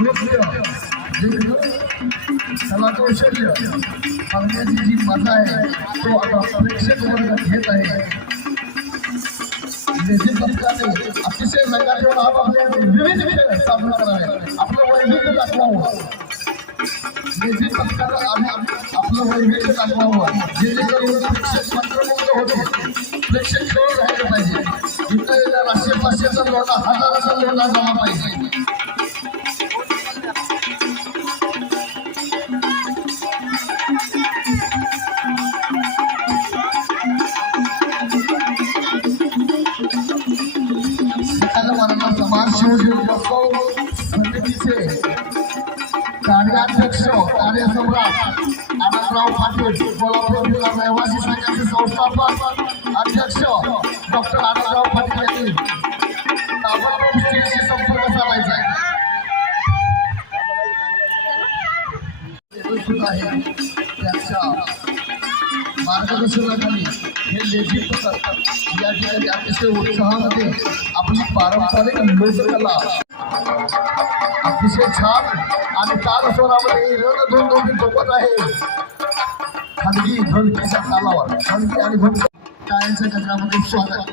नृत्य लेखन कला कौशल्य बघण्याची जी मजा आहे तो आता प्रेक्षक वर्ग घेत आहे. लेझिम पथकाने अतिशय नका ठेवून आप आपले विविध विषय सादर करावे आपलं वैविध्य दाखवावं. लेझिम पथकानं आम्ही आपलं वैविध्य दाखवावं. जेणेकरून प्रेक्षक मंत्रमुग्ध होते प्रेक्षक खेळून राहिले पाहिजे. इथं येत्या राष्ट्रीय पाचशेचा लोटा हजाराचा लोटा झाला पाहिजे. कोल्हापूर जिल्हा रहिवासी संघाचे संस्थापक अध्यक्ष डॉक्टर आनंदराव पाटील यांनी ताबडतोब स्टेजशी संपर्क साधायचा आहे. त्यांच्या मार्गदर्शनाखाली हे लेझिम या ठिकाणी अतिशय उत्साहामध्ये आपली पारंपरिक लोककला अतिशय छान आणि ताल स्वरामध्ये रण दोन दोन सोबत आहे. खाजगी ढोलकीच्या तालावर खाजगी आणि ढोलकी टाळ्यांच्या गजरामध्ये स्वागत.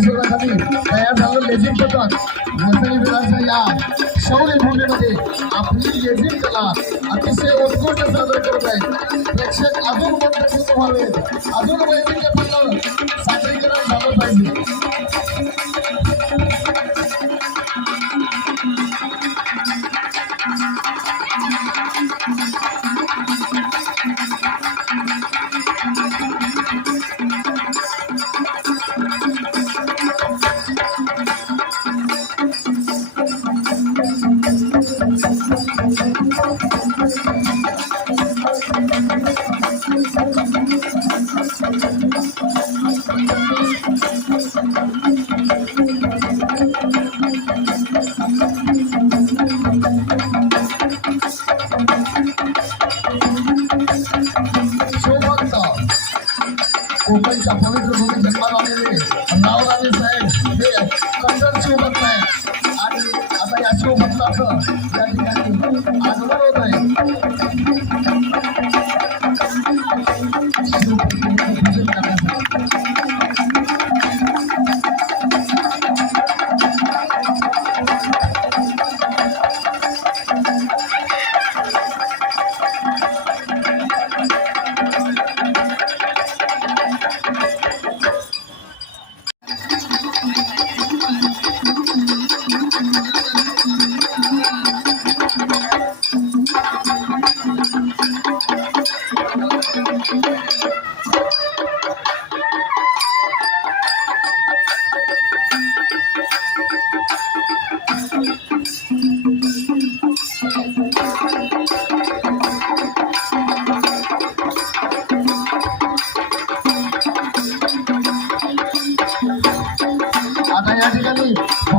सरांच्या मार्गदर्शनाखाली तयार झालं लेझिम पथक वसई विराच्या या शौर्य भूमीमध्ये आपली लेझिम कला अतिशय उत्कृष्ट सादर करत आहे प्रेक्षक अजून मंत्रमुग्ध व्हावेत अजून वैविध्यपूर्ण सादरीकरण झालं पाहिजे कोकणच्या पवित्र भूमी जन्माला आलेले रावराजे साहेब हे कट्टर शिवभक्त आहेत आणि आता या शिवभक्ताचं या ठिकाणी आगमन होत आहे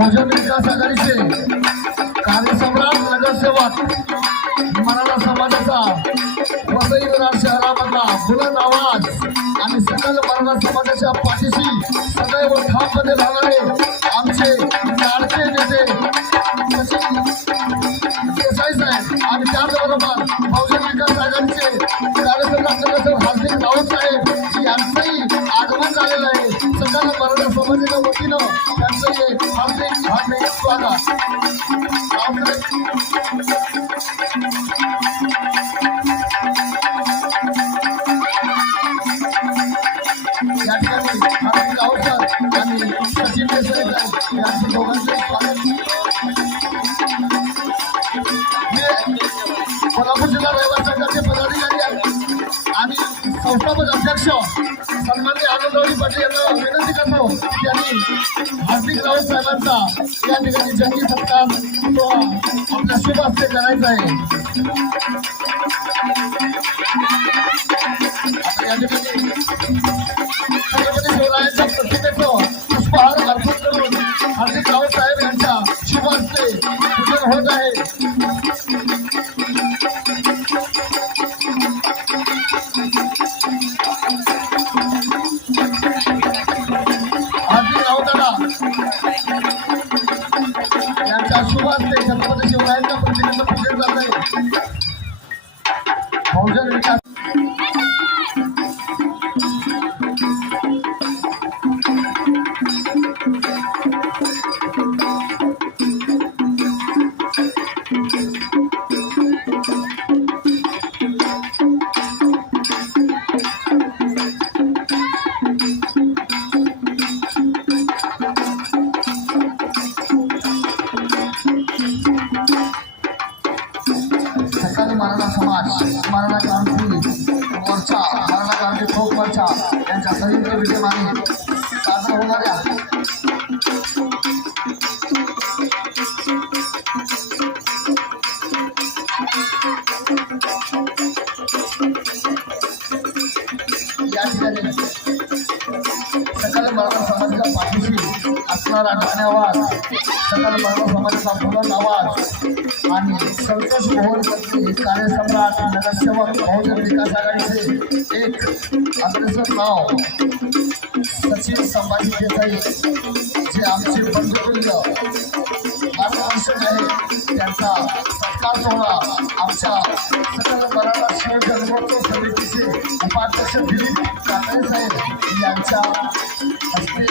बहुजन विकास आघाडीचे कार्यसम्राट नगरसेवक मराठा समाजाचा वसई विरार शहरामधला बुलंद आवाज आणि सकल मराठा समाजाच्या पाठीशी सदैव ठाममध्ये राहणारे आमचे लाडके नेते देसाई साहेब आणि त्याचबरोबर बहुजन विकास आघाडीचे कार्यसम्राट नगरसेवक कोल्हापूर जिल्हा रविवार संघाचे पदाधिकारी आणि संस्थापक अध्यक्ष सन्मान्य आनंदरावजी पाटील यांना विनंती करतो त्यांनी यांनी साहेबांचा या ठिकाणी जंगी सत्कार तो आपल्या शुभ हस्ते करायचा आहे. या ठिकाणी बहुजन विकास सकाळी मराठा समाज मराठा क्रांती मोर्चा मराठा क्रांती ठोक मोर्चा. यांच्या संयुक्त विद्यमाने साजरा होणाऱ्या या ठिकाणी सकल मराठा समाजाच्या पाठीशी कृष्णा असणारा आवाज सकल भगवान संपूर्ण आवाज आणि संतोष मोहन मंत्री कार्यसम्राट नगरसेवक बहुजन विकास आघाडीचे एक अग्रेसर नाव सचिन संभाजी देसाई जे आमचे बंधुतुल्य मार्गदर्शक आहे. त्यांचा सत्कार सोहळा आमच्या सकल मराठा शिव जन्मोत्सव समितीचे उपाध्यक्ष दिलीप कांबळे साहेब यांच्या हस्ते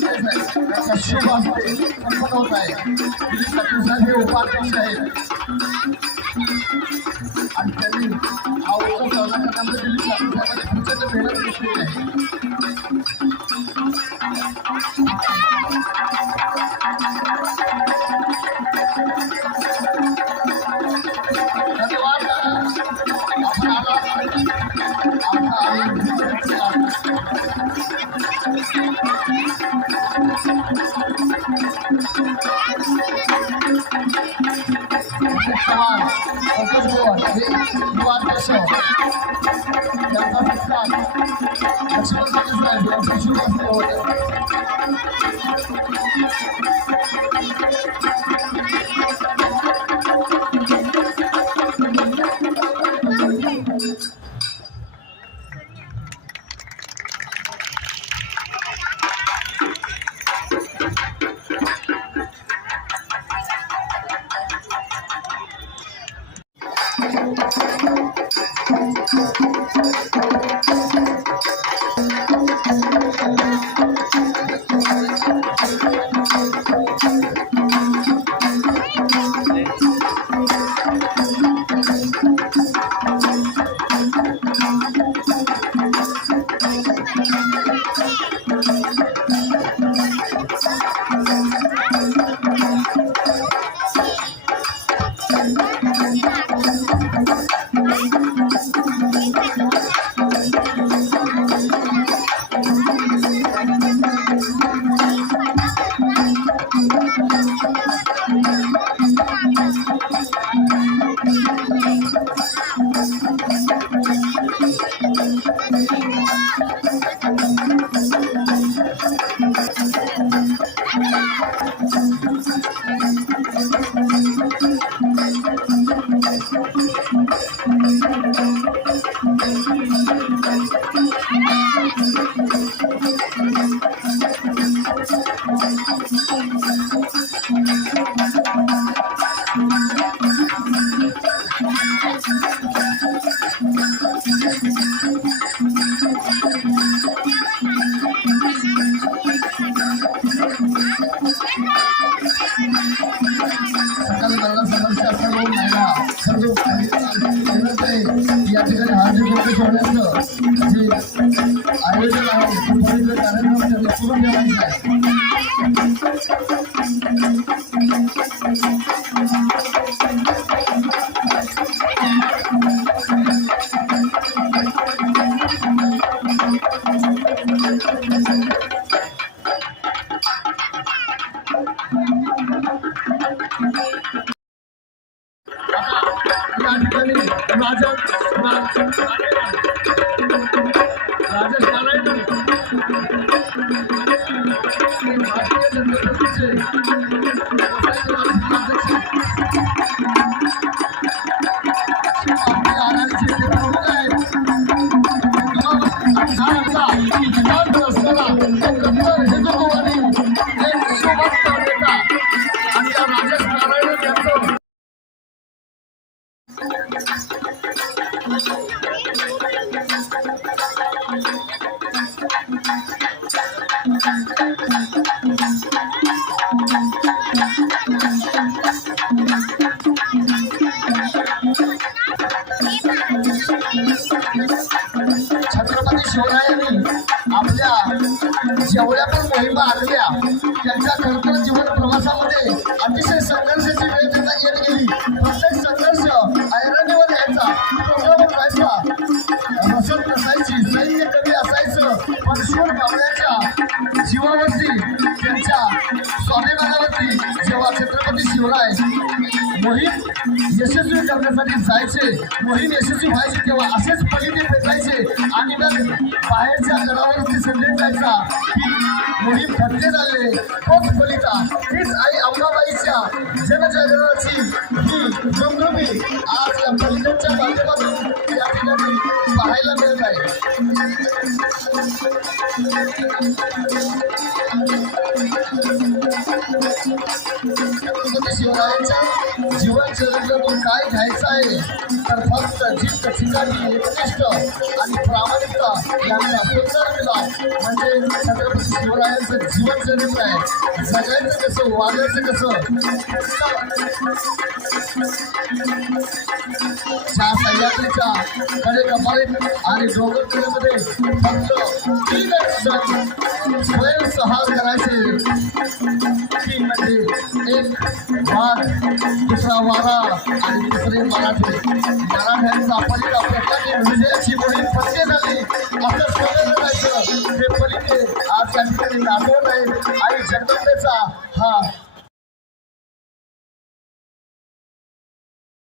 देसाई यांचा संपन्न होत आहे दिलीप साहेब हे उपाध्यक्ष आहेत आणि त्यांनी हा उत्सव साजरा दिलीप साहेबांनी मेहनत घेतलेली आहे. चव्हाण संतोष या ठिकाणी हाजी गोष्टी सोडण्याचं जे आयोजन आहे ते पवित्र कार्यक्रम त्यांनी पूर्ण ठेवायचं आहे या ठिकाणी राजा राजेश नारायण भारतीय जनता पक्षाचे छत्रपती शिवरायांनी आपल्या जेवढ्या पण मोहिमा आणल्या त्यांच्या खडतर जीवन प्रवासामध्ये अतिशय संघर्षाची वेळ त्यांना येत गेली. प्रत्येक संघर्ष ऐरणीवर यायचा तोंडावर व्हायचा. रसद नसायची सैन्य कमी असायचं पण शूर कावळ्याच्या जीवावरती त्यांच्या स्वाभिमानावरती जेव्हा छत्रपती शिवराय मोहीम यशस्वी करण्यासाठी जायचे. मोहीम यशस्वी व्हायचे तेव्हा असेच पलिते फेकायचे आणि मग बाहेरच्या गडावरती संदेश द्यायचा मोहीम ठरले झाले. तोच फलिता. हीच आई अंबाबाईच्या जनजागरणाची ही संभ्रमी आज या फलितांच्या माध्यमातून या ठिकाणी पाहायला मिळत आहे. शिवरायांच्या जीवन चरित्रातून काय घ्यायचं आहे? तर फक्त जिद्द ठिकाणी एकनिष्ठ आणि प्रामाणिकता यांना सुंदर दिला म्हणजे छत्रपती शिवरायांचं जीवन चरित्र आहे. सगळ्यांचं कसं वागायचं कसं? त्या सह्याद्रीच्या कडे कपाळीत आणि डोंगरकडेमध्ये फक्त तीनच सण स्वयंसहार करायचे. ती म्हणजे एक भाग आम्हाला वारा आणि तिसरे मराठी. मराठ्यांचा पलिता प्रकारे विजयाची मोहीम फत्ते झाली. असं समजलं करायचं हे पलिते आज या ठिकाणी नाचवत आहेत आणि जगदंबेचा हा